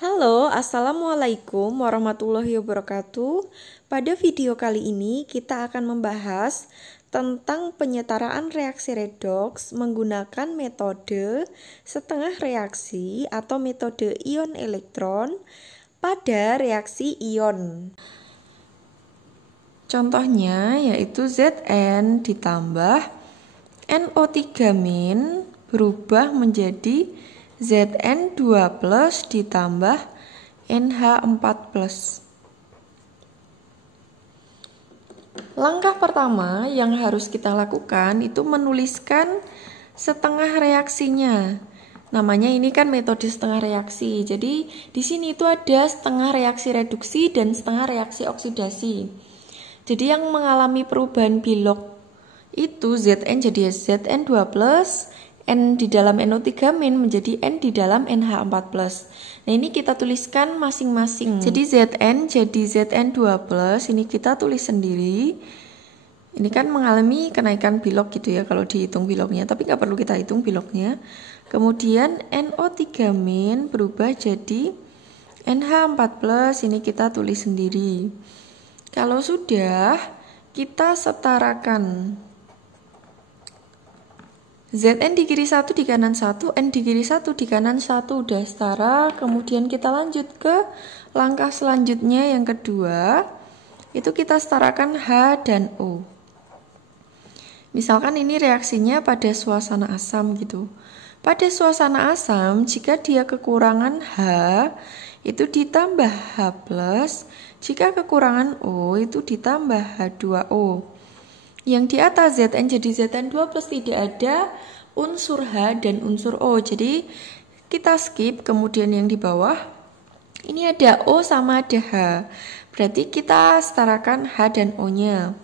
Halo, Assalamualaikum warahmatullahi wabarakatuh. Pada video kali ini kita akan membahas tentang penyetaraan reaksi redoks menggunakan metode setengah reaksi atau metode ion elektron pada reaksi ion. Contohnya yaitu Zn ditambah NO3- berubah menjadi Zn2+ ditambah NH4+. Langkah pertama yang harus kita lakukan itu menuliskan setengah reaksinya. Namanya ini kan metode setengah reaksi. Jadi di sini itu ada setengah reaksi reduksi dan setengah reaksi oksidasi. Jadi yang mengalami perubahan bilok itu Zn jadi Zn2+, N di dalam NO3- menjadi N di dalam NH4+. Nah ini kita tuliskan masing-masing. Jadi Zn jadi Zn2+, ini kita tulis sendiri. Ini kan mengalami kenaikan bilok gitu ya kalau dihitung biloknya, tapi nggak perlu kita hitung biloknya. Kemudian NO3- berubah jadi NH4+, ini kita tulis sendiri. Kalau sudah, kita setarakan. Zn di kiri 1 di kanan 1, N di kiri 1 di kanan 1 udah setara. Kemudian kita lanjut ke langkah selanjutnya yang kedua. Itu kita setarakan H dan O. Misalkan ini reaksinya pada suasana asam gitu. Pada suasana asam, jika dia kekurangan H, itu ditambah H+. Jika kekurangan O, itu ditambah H2O. Yang di atas Zn jadi Zn2+ tidak ada unsur H dan unsur O. Jadi kita skip. Kemudian yang di bawah ini ada O sama ada H. Berarti kita setarakan H dan O-nya.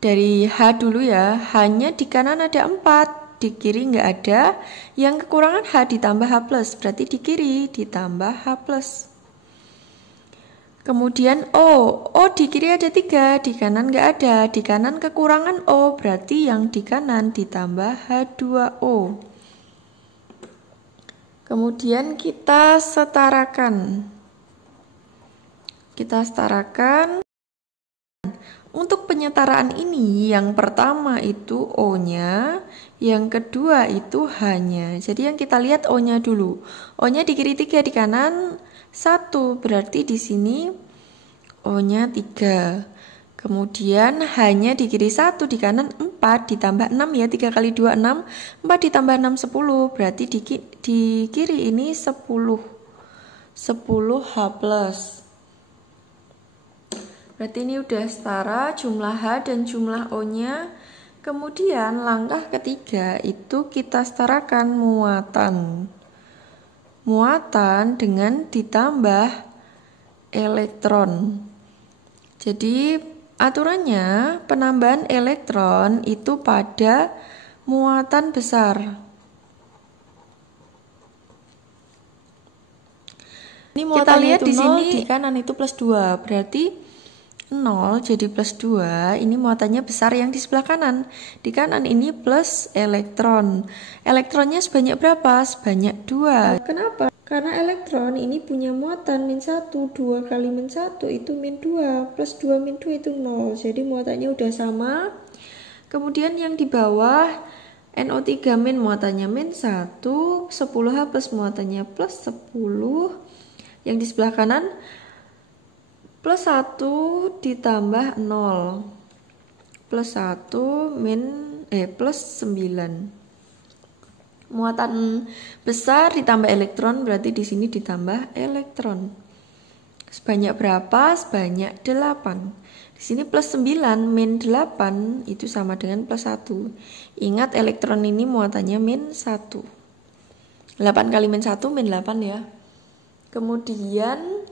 Dari H dulu ya. H-nya di kanan ada 4, di kiri nggak ada. Yang kekurangan H ditambah H+, berarti di kiri ditambah H+. Kemudian O di kiri ada 3, di kanan nggak ada. Di kanan kekurangan O, berarti yang di kanan ditambah H2O. Kemudian kita setarakan. Untuk penyetaraan ini, yang pertama itu O-nya, yang kedua itu H-nya. Jadi yang kita lihat O-nya dulu. O-nya di kiri 3, di kanan 1, berarti di sini O-nya 3. Kemudian H-nya di kiri 1, di kanan 4, ditambah 6 ya, 3 kali 2, 6. 4 ditambah 6, 10. Berarti di kiri ini 10. 10H+. Berarti ini udah setara jumlah H dan jumlah O-nya. Kemudian langkah ketiga itu kita setarakan muatan. Muatan dengan ditambah elektron. Jadi aturannya penambahan elektron itu pada muatan besar. Ini kita lihat di sini di kanan itu +2, berarti 0 jadi +2, ini muatannya besar yang di sebelah kanan. Di kanan ini plus elektron. Elektronnya sebanyak berapa? Sebanyak 2. Kenapa? Karena elektron ini punya muatan -1, 2 kali -1 itu -2, plus 2 -2 itu 0. Jadi muatannya udah sama. Kemudian yang di bawah NO3- muatannya -1, 10H+ muatannya +10. Yang di sebelah kanan +1 ditambah 0. +1 +9. Muatan besar ditambah elektron, berarti di sini ditambah elektron. Sebanyak berapa? Sebanyak 8. Di sini +9 -8 itu sama dengan +1. Ingat elektron ini muatannya -1. 8 kali -1 -8 ya. Kemudian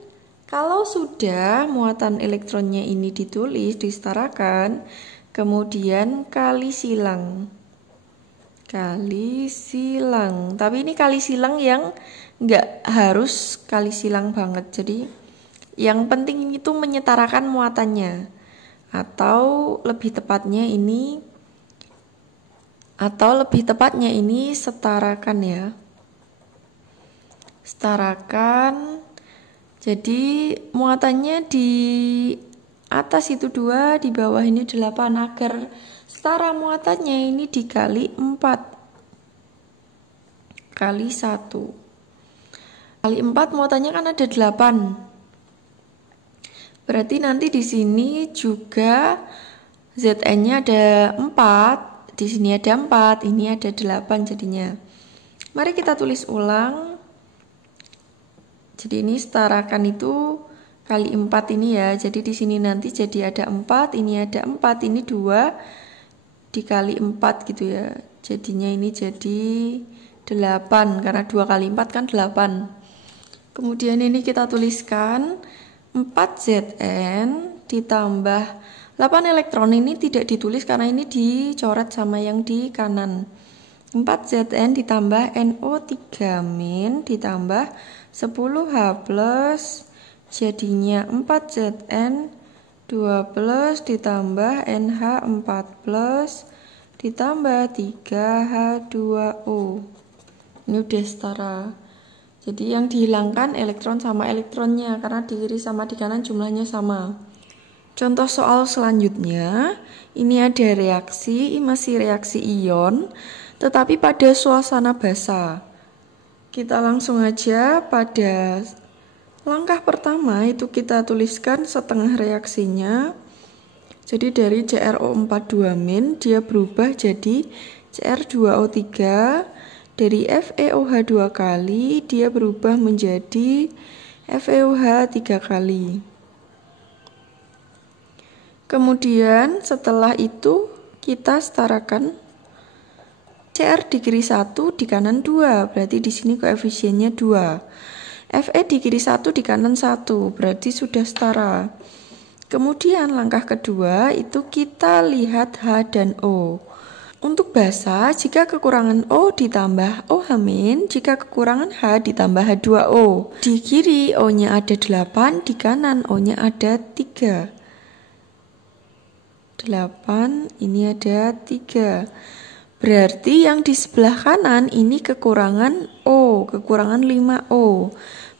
kalau sudah muatan elektronnya ini ditulis, disetarakan, kemudian kali silang. Kali silang. Tapi ini kali silang yang nggak harus kali silang banget. Jadi yang penting itu menyetarakan muatannya. Atau lebih tepatnya ini setarakan ya. Setarakan. Jadi muatannya di atas itu 2, di bawah ini 8. Agar setara muatannya ini dikali 4 kali 1. Kali 4 muatannya kan ada 8. Berarti nanti di sini juga Zn-nya ada 4, di sini ada 4, ini ada 8 jadinya. Mari kita tulis ulang. Jadi ini setarakan itu kali 4 ini ya. Jadi di sini nanti jadi ada 4, ini ada 4, ini 2 dikali 4 gitu ya. Jadinya ini jadi 8 karena 2 kali 4 kan 8. Kemudian ini kita tuliskan 4Zn ditambah 8 elektron, ini tidak ditulis karena ini dicoret sama yang di kanan. 4Zn ditambah NO3- ditambah 10H plus, jadinya 4Zn 2 plus ditambah NH4 plus ditambah 3H2O. Ini udah setara. Jadi yang dihilangkan elektron sama elektronnya karena di kiri sama di kanan jumlahnya sama. Contoh soal selanjutnya, ini ada reaksi, masih reaksi ion, tetapi pada suasana basa. Kita langsung aja pada langkah pertama itu kita tuliskan setengah reaksinya. Jadi dari CrO42- dia berubah jadi Cr2O3. Dari FeOH 2 kali dia berubah menjadi FeOH 3 kali. Kemudian setelah itu kita setarakan Cr di kiri 1 di kanan 2, berarti di sini koefisiennya 2. Fe di kiri 1 di kanan 1, berarti sudah setara. Kemudian langkah kedua itu kita lihat H dan O. Untuk basa, jika kekurangan O ditambah OH-, jika kekurangan H ditambah H2O. Di kiri O-nya ada 8, di kanan O-nya ada 3. 8, ini ada 3. Berarti yang di sebelah kanan ini kekurangan O, kekurangan 5O.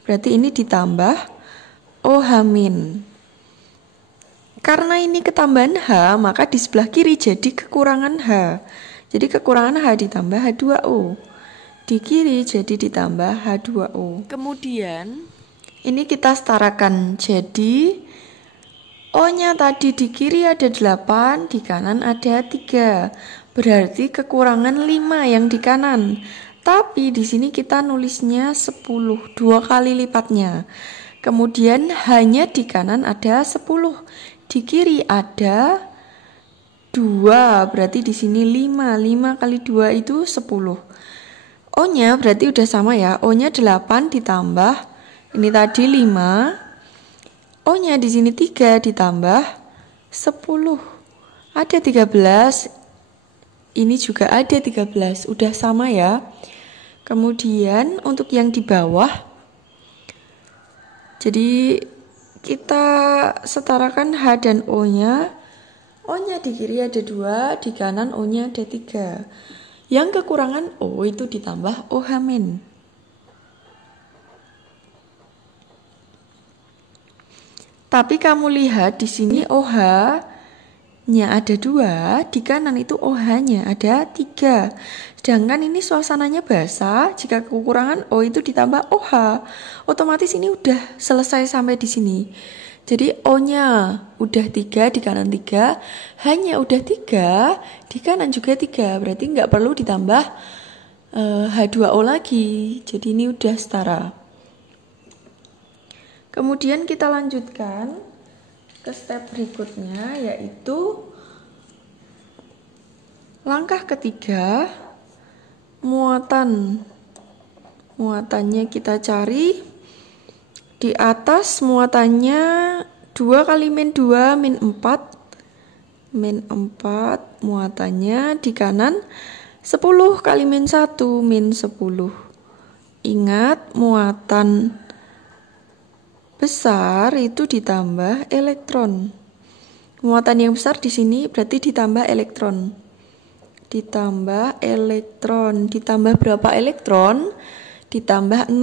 Berarti ini ditambah OH-. Karena ini ketambahan H, maka di sebelah kiri jadi kekurangan H. Jadi kekurangan H ditambah H2O. Di kiri jadi ditambah H2O. Kemudian ini kita setarakan. Jadi O-nya tadi di kiri ada 8, di kanan ada 3. Berarti kekurangan 5 yang di kanan. Tapi di sini kita nulisnya 10, 2 kali lipatnya. Kemudian hanya di kanan ada 10. Di kiri ada 2, berarti di sini 5. 5 kali 2 itu 10. O-nya berarti udah sama ya. O-nya 8 ditambah ini tadi 5. O-nya di sini 3 ditambah 10. Ada 13. Ini juga ada 13. Udah sama ya. Kemudian untuk yang di bawah, jadi kita setarakan H dan O-nya. O-nya di kiri ada 2, di kanan O-nya ada 3. Yang kekurangan O itu ditambah OH-. Tapi kamu lihat di sini OH-nya ada 2, di kanan itu OH-nya ada 3. Sedangkan ini suasananya basa, jika kekurangan O itu ditambah OH, otomatis ini udah selesai sampai di sini. Jadi O-nya udah 3, di kanan 3, H-nya udah 3, di kanan juga 3. Berarti nggak perlu ditambah H2O lagi. Jadi ini udah setara. Kemudian kita lanjutkan ke step berikutnya, yaitu langkah ketiga, muatannya kita cari. Di atas muatannya 2 kali min 2 min 4 muatannya. Di kanan 10 kali min 1 min 10. Ingat, muatan besar itu ditambah elektron. Muatan yang besar di sini berarti ditambah elektron. Ditambah elektron. Ditambah berapa elektron? Ditambah 6.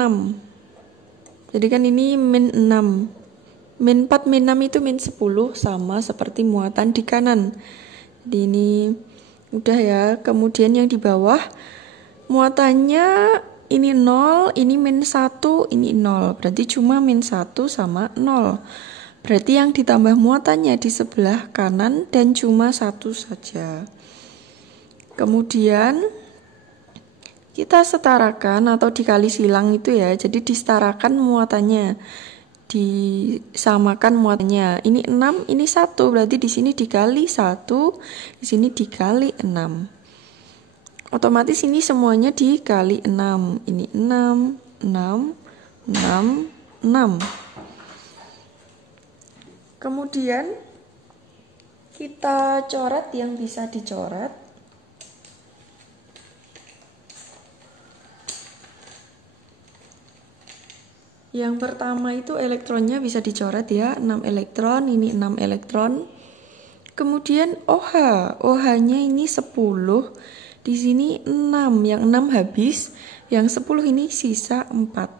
Jadi kan ini min 6. Min 4, min 6 itu min 10, sama seperti muatan di kanan. Jadi ini udah ya. Kemudian yang di bawah, muatannya ini 0, ini min 1, ini 0. Berarti cuma min 1 sama 0. Berarti yang ditambah muatannya di sebelah kanan dan cuma 1 saja. Kemudian kita setarakan atau dikali silang itu ya. Jadi disetarakan muatannya, disamakan muatannya. Ini 6, ini 1. Berarti di sini dikali 1, di sini dikali 6. Otomatis ini semuanya dikali 6. Ini 6, 6, 6, 6. Kemudian kita coret yang bisa dicoret. Yang pertama itu elektronnya bisa dicoret ya, 6 elektron, ini 6 elektron. Kemudian OH, OH-nya ini 10, di sini 6, yang 6 habis, yang 10 ini sisa 4.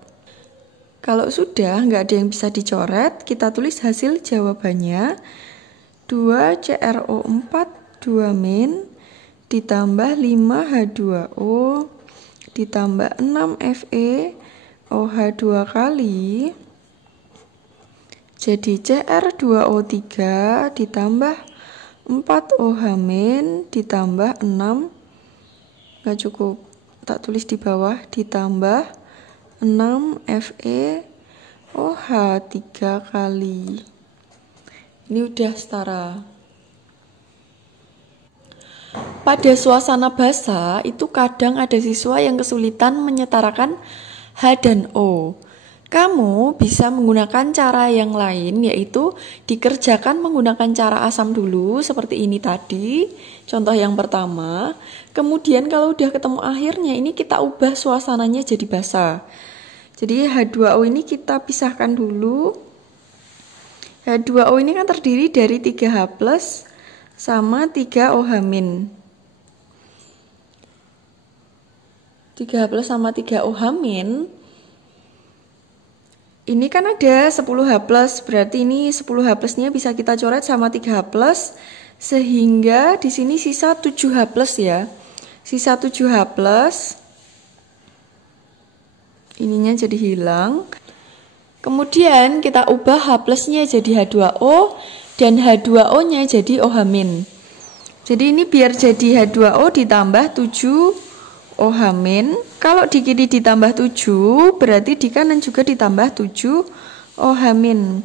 Kalau sudah nggak ada yang bisa dicoret, kita tulis hasil jawabannya. 2CrO4 2- ditambah 5H2O ditambah 6Fe OH 2 kali jadi Cr2O3 ditambah 4OH- ditambah 6, nggak cukup, tak tulis di bawah, ditambah 6Fe OH 3 kali. Ini udah setara. Pada suasana bahasa itu kadang ada siswa yang kesulitan menyetarakan H dan O. Kamu bisa menggunakan cara yang lain, yaitu dikerjakan menggunakan cara asam dulu seperti ini tadi, contoh yang pertama. Kemudian kalau udah ketemu akhirnya, ini kita ubah suasananya jadi basa. Jadi H2O ini kita pisahkan dulu. H2O ini kan terdiri dari 3H+ sama 3OH-. 3H+ sama 3OH-, ini kan ada 10H+, berarti ini 10H+-nya bisa kita coret sama 3H+, sehingga di sini sisa 7H+ ya. Sisa 7H+, ininya jadi hilang. Kemudian kita ubah H+-nya jadi H2O dan H2O-nya jadi OH-. Jadi ini biar jadi H2O ditambah 7OH-. Kalau di kiri ditambah 7, berarti di kanan juga ditambah 7OH-.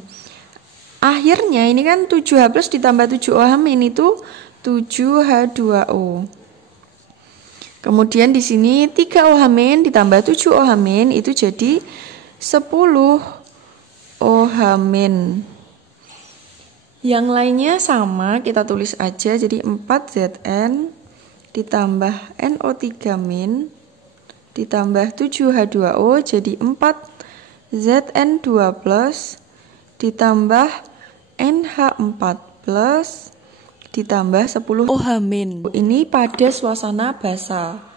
Akhirnya ini kan 7H+ ditambah 7OH- itu 7H2O. Kemudian di sini 3OH- ditambah 7OH- itu jadi 10OH-. Yang lainnya sama, kita tulis aja, jadi 4Zn ditambah NO3- ditambah 7H2O jadi 4Zn2+ ditambah NH4+ ditambah 10OH-. Ini pada suasana basa.